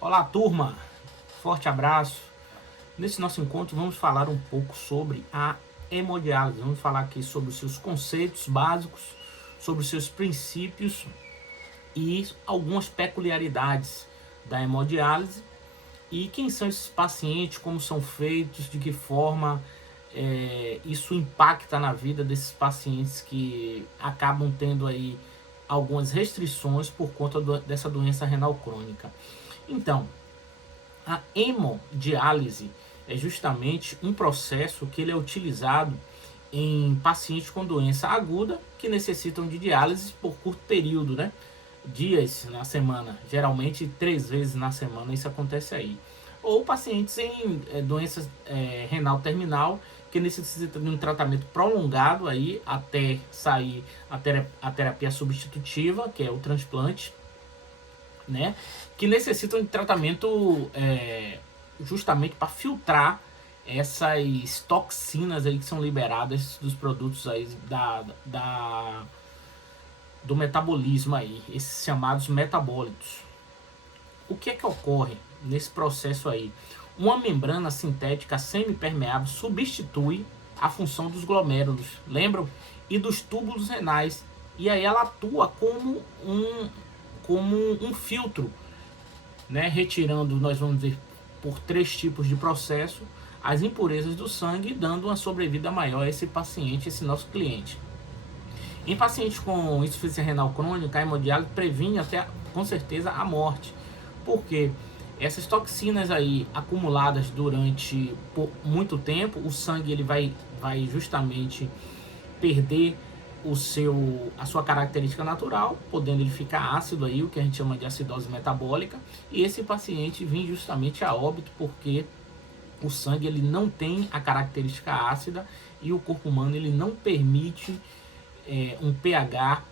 Olá, turma! Forte abraço! Nesse nosso encontro vamos falar um pouco sobre a hemodiálise. Vamos falar aqui sobre os seus conceitos básicos, sobre os seus princípios e algumas peculiaridades da hemodiálise e quem são esses pacientes, como são feitos, de que forma isso impacta na vida desses pacientes que acabam tendo aí algumas restrições por conta dessa doença renal crônica. Então, a hemodiálise é justamente um processo que ele é utilizado em pacientes com doença aguda que necessitam de diálise por curto período, né? Dias na semana, geralmente 3 vezes na semana isso acontece aí. Ou pacientes em doença renal terminal que necessitam de um tratamento prolongado aí até sair a terapia substitutiva, que é o transplante, né? Que necessitam de tratamento justamente para filtrar essas toxinas aí que são liberadas dos produtos aí do metabolismo aí, esses chamados metabólitos. O que é que ocorre nesse processo aí? Uma membrana sintética semipermeável substitui a função dos glomérulos, lembram? E dos túbulos renais. E aí ela atua como um filtro, né? Retirando, nós vamos ver, por 3 tipos de processo, as impurezas do sangue, dando uma sobrevida maior a esse paciente, esse nosso cliente. Em pacientes com insuficiência renal crônica, a hemodiálise previne até, com certeza, a morte. Por quê? Essas toxinas aí acumuladas durante muito tempo, o sangue ele vai justamente perder a sua característica natural, podendo ele ficar ácido aí, o que a gente chama de acidose metabólica, e esse paciente vem justamente a óbito porque o sangue ele não tem a característica ácida e o corpo humano ele não permite um pH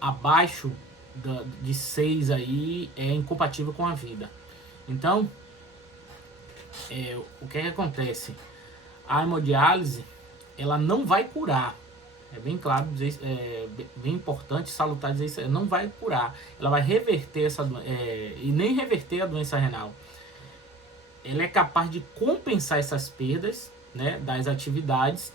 abaixo de 6 aí, é incompatível com a vida. Então, o que acontece? A hemodiálise ela não vai curar. É bem claro, bem importante, salutar dizer isso. Não vai curar. Ela vai reverter e nem reverter a doença renal. Ela é capaz de compensar essas perdas, né, das atividades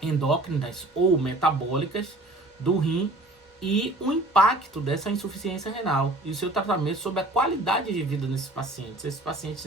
endócrinas ou metabólicas do rim e o impacto dessa insuficiência renal e o seu tratamento sobre a qualidade de vida desses pacientes. Esses pacientes,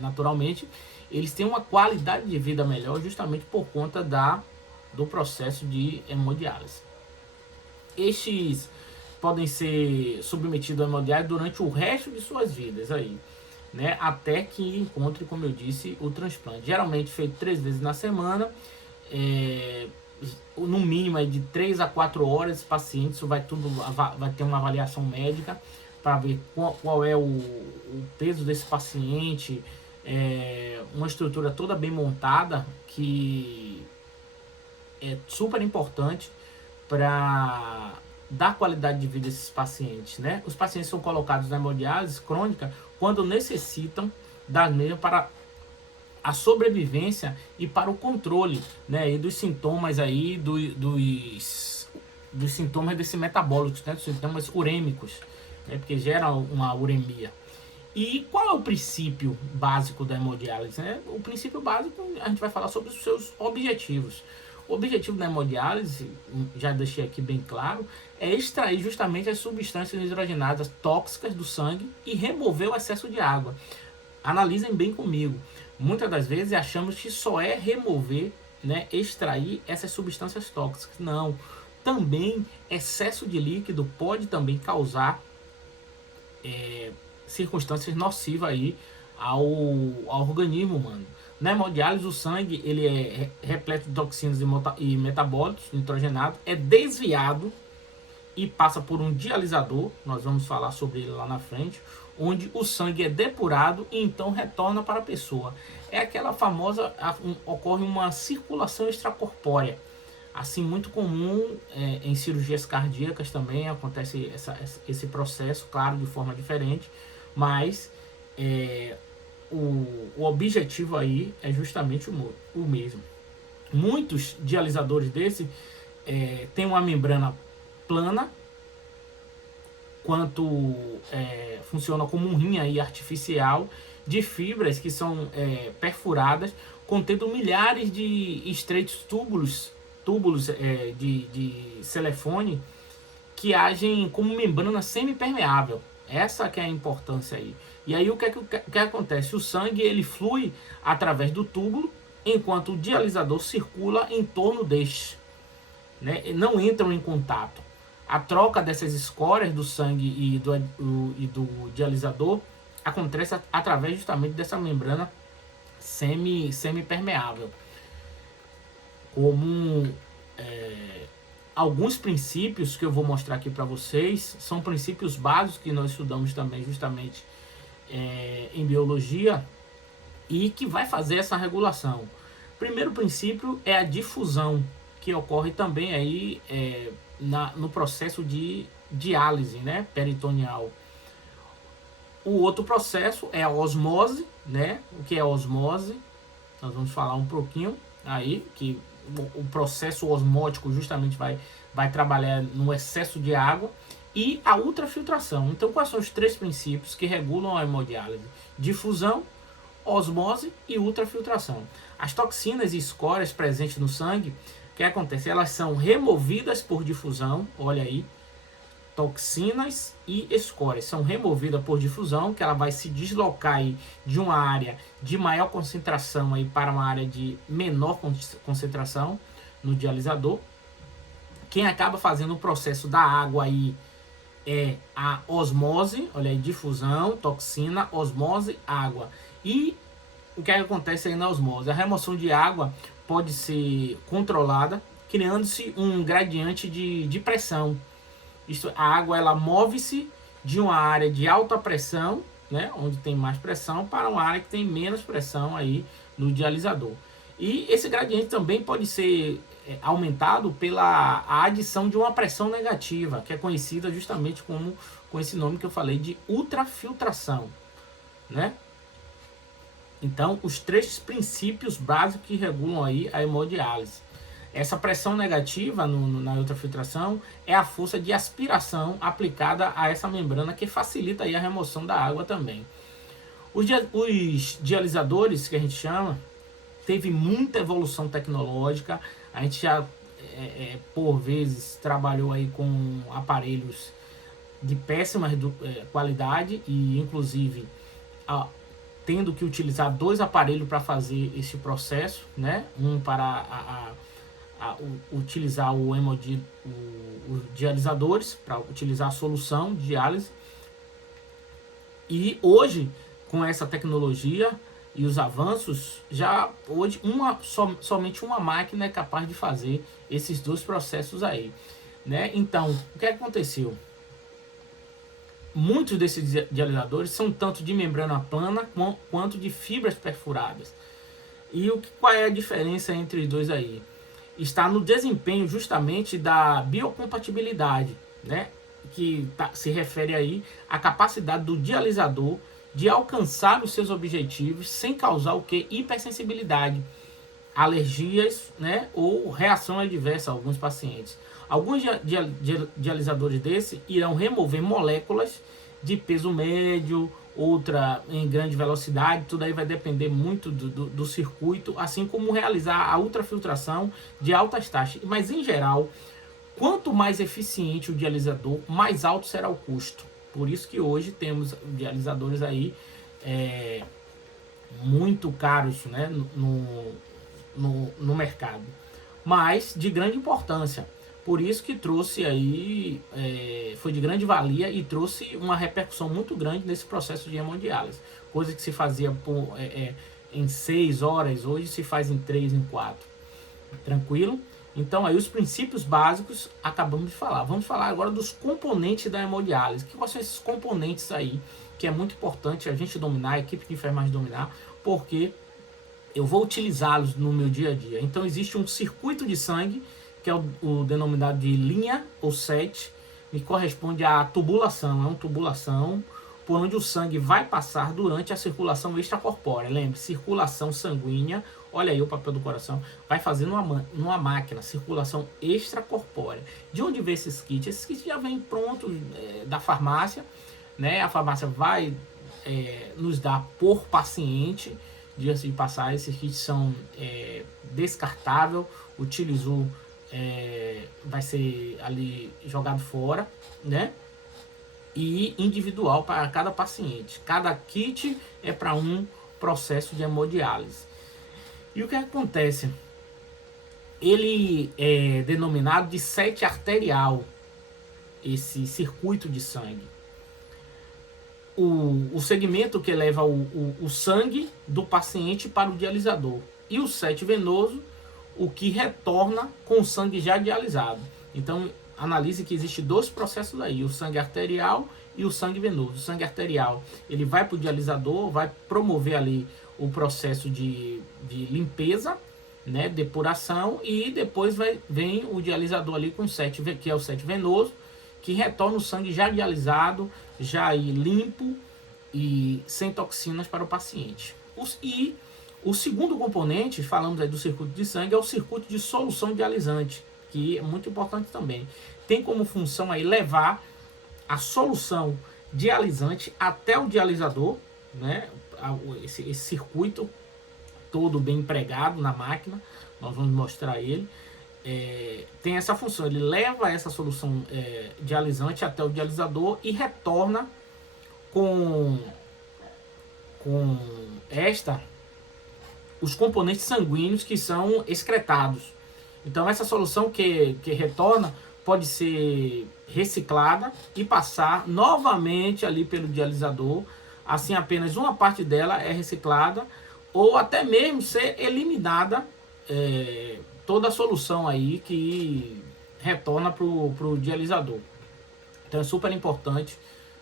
naturalmente, eles têm uma qualidade de vida melhor justamente por conta do processo de hemodiálise. Estes podem ser submetidos à hemodiálise durante o resto de suas vidas aí, né? Até que encontre, como eu disse, o transplante. Geralmente feito 3 vezes na semana, no mínimo de 3 a 4 horas. Esse paciente isso vai ter uma avaliação médica para ver qual é o peso desse paciente, uma estrutura toda bem montada que é super importante para dar qualidade de vida a esses pacientes, né? Os pacientes são colocados na hemodiálise crônica quando necessitam da mesma para a sobrevivência e para o controle, né, e dos sintomas aí, dos sintomas desse metabólico, né, dos sintomas urêmicos, né, porque gera uma uremia. E qual é o princípio básico da hemodiálise? Né? O princípio básico, a gente vai falar sobre os seus objetivos. O objetivo da hemodiálise, já deixei aqui bem claro, é extrair justamente as substâncias hidrogenadas tóxicas do sangue e remover o excesso de água. Analisem bem comigo. Muitas das vezes achamos que só é remover, né, extrair essas substâncias tóxicas. Não. Também excesso de líquido pode também causar circunstâncias nocivas aí ao organismo humano. Na hemodiálise, o sangue ele é repleto de toxinas e metabólitos nitrogenados, é desviado e passa por um dialisador, nós vamos falar sobre ele lá na frente, onde o sangue é depurado e então retorna para a pessoa. É aquela famosa, ocorre uma circulação extracorpórea, assim muito comum em cirurgias cardíacas também acontece esse processo, claro, de forma diferente, mas o objetivo aí é justamente o mesmo. Muitos dialisadores têm uma membrana plana quanto funciona como um rim aí artificial de fibras que são perfuradas, contendo milhares de estreitos túbulos de celefone que agem como membrana semipermeável. Essa que é a importância aí. E aí o que acontece? O sangue ele flui através do túbulo, enquanto o dialisador circula em torno deste, né? Não entram em contato. A troca dessas escórias do sangue e do dialisador acontece através justamente dessa membrana semipermeável. Como alguns princípios que eu vou mostrar aqui para vocês são princípios básicos que nós estudamos também justamente em biologia e que vai fazer essa regulação. Primeiro princípio é a difusão, que ocorre também aí no processo de diálise, né, peritoneal. O outro processo é a osmose, né? O que é a osmose? Nós vamos falar um pouquinho aí, que o processo osmótico justamente vai trabalhar no excesso de água, e a ultrafiltração. Então, quais são os três princípios que regulam a hemodiálise? Difusão, osmose e ultrafiltração. As toxinas e escórias presentes no sangue, o que acontece? Elas são removidas por difusão, olha aí, toxinas e escórias são removidas por difusão, que ela vai se deslocar aí de uma área de maior concentração aí para uma área de menor concentração no dialisador. Quem acaba fazendo o processo da água aí é a osmose, olha aí, difusão, toxina, osmose, água. E o que acontece aí na osmose? A remoção de água pode ser controlada, criando-se um gradiente de pressão. Isso, a água ela move-se de uma área de alta pressão, né, onde tem mais pressão, para uma área que tem menos pressão aí no dialisador. E esse gradiente também pode ser aumentado pela adição de uma pressão negativa, que é conhecida justamente com esse nome que eu falei de ultrafiltração, né? Então, os três princípios básicos que regulam aí a hemodiálise. Essa pressão negativa na ultrafiltração é a força de aspiração aplicada a essa membrana, que facilita aí a remoção da água também. Os dialisadores, que a gente chama, teve muita evolução tecnológica. A gente já, por vezes, trabalhou aí com aparelhos de péssima qualidade e, inclusive, tendo que utilizar 2 aparelhos para fazer esse processo, né? Um para utilizar os dialisadores, para utilizar a solução de diálise. E hoje, com essa tecnologia e os avanços, já hoje somente uma máquina é capaz de fazer esses 2 processos aí, né? Então, o que aconteceu? Muitos desses dialisadores são tanto de membrana plana quanto de fibras perfuradas. E qual é a diferença entre os dois aí? Está no desempenho justamente da biocompatibilidade, né? Que se refere aí à capacidade do dialisador de alcançar os seus objetivos sem causar o que? Hipersensibilidade, alergias, né? Ou reação adversa a alguns pacientes. Alguns dialisadores desse irão remover moléculas de peso médio, outra em grande velocidade, tudo aí vai depender muito do circuito, assim como realizar a ultrafiltração de altas taxas. Mas em geral, quanto mais eficiente o dialisador, mais alto será o custo. Por isso que hoje temos dialisadores aí muito caros, né, no mercado, mas de grande importância. Por isso que trouxe aí, foi de grande valia e trouxe uma repercussão muito grande nesse processo de hemodiálise. Coisa que se fazia em 6 horas, hoje se faz em 3, em 4. Tranquilo? Então aí os princípios básicos acabamos de falar. Vamos falar agora dos componentes da hemodiálise. Quais são esses componentes aí, que é muito importante a gente dominar, a equipe de enfermagem dominar, porque eu vou utilizá-los no meu dia a dia. Então existe um circuito de sangue, que é o denominado de linha ou set, que corresponde à tubulação. É uma tubulação por onde o sangue vai passar durante a circulação extracorpórea. Lembre, circulação sanguínea, olha aí o papel do coração, vai fazer numa máquina, circulação extracorpórea. De onde vem esses kits? Esses kits já vêm prontos da farmácia, né? A farmácia vai nos dar por paciente, diga-se de passar, esses kits são descartável, utilizou, vai ser ali jogado fora, né? E individual para cada paciente. Cada kit é para um processo de hemodiálise. E o que acontece? Ele é denominado de sete arterial, esse circuito de sangue. O segmento que leva o sangue do paciente para o dialisador. E o sete venoso, o que retorna com o sangue já dialisado. Então, analise que existe dois processos aí, o sangue arterial e o sangue venoso. O sangue arterial, ele vai para o dialisador, vai promover ali o processo de limpeza, né, depuração, e depois vem o dialisador ali com que é o sete venoso, que retorna o sangue já dialisado, já limpo e sem toxinas para o paciente. E o segundo componente, falamos aí do circuito de sangue, é o circuito de solução dialisante, que é muito importante também. Tem como função aí levar a solução dialisante até o dialisador, né? Esse circuito todo bem empregado na máquina, nós vamos mostrar ele. Tem essa função, ele leva essa solução dialisante até o dialisador e retorna com os componentes sanguíneos que são excretados. Então essa solução que retorna pode ser reciclada e passar novamente ali pelo dialisador, assim apenas uma parte dela é reciclada, ou até mesmo ser eliminada toda a solução aí que retorna para o dialisador. Então é super importante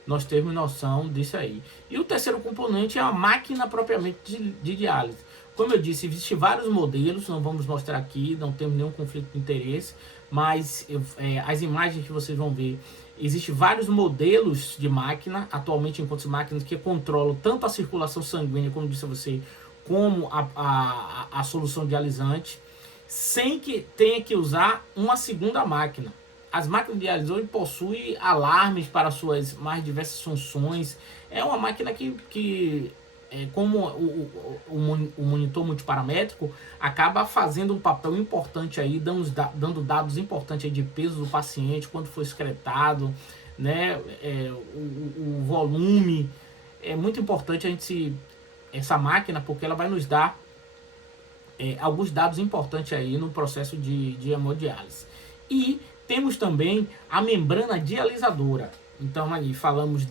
nós termos noção disso aí. E o terceiro componente é a máquina propriamente de diálise. Como eu disse, existem vários modelos, não vamos mostrar aqui, não temos nenhum conflito de interesse, mas as imagens que vocês vão ver, existem vários modelos de máquina, atualmente encontram máquinas que controlam tanto a circulação sanguínea, como disse a você, como a solução dialisante, sem que tenha que usar uma segunda máquina. As máquinas de diálise hoje possuem alarmes para suas mais diversas funções. É uma máquina que como o monitor multiparamétrico, acaba fazendo um papel importante aí, dando dados importantes aí de peso do paciente, quanto foi excretado, né, o volume. É muito importante a gente essa máquina, porque ela vai nos dar alguns dados importantes aí no processo de hemodiálise. E temos também a membrana dialisadora. Então aí falamos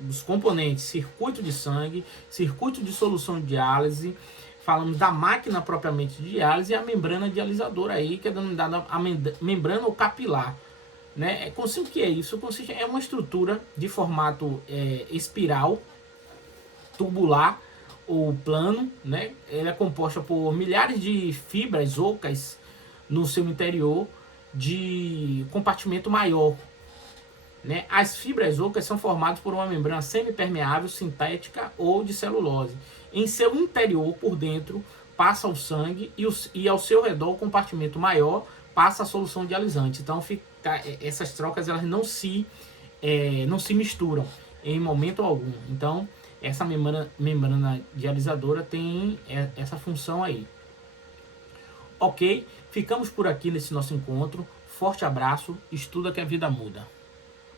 dos componentes circuito de sangue, circuito de solução de diálise, falamos da máquina propriamente de diálise e a membrana dialisadora aí, que é denominada a membrana ou capilar. Né? Consiste o que é isso? É uma estrutura de formato espiral, tubular ou plano, né? Ela é composta por milhares de fibras ocas no seu interior de compartimento maior. Né? As fibras ocas são formadas por uma membrana semipermeável, sintética ou de celulose. Em seu interior, por dentro, passa o sangue e ao seu redor, o compartimento maior, passa a solução dialisante. Então, essas trocas elas não se misturam em momento algum. Então, essa membrana dialisadora tem essa função aí. Ok? Ficamos por aqui nesse nosso encontro. Forte abraço. Estuda que a vida muda.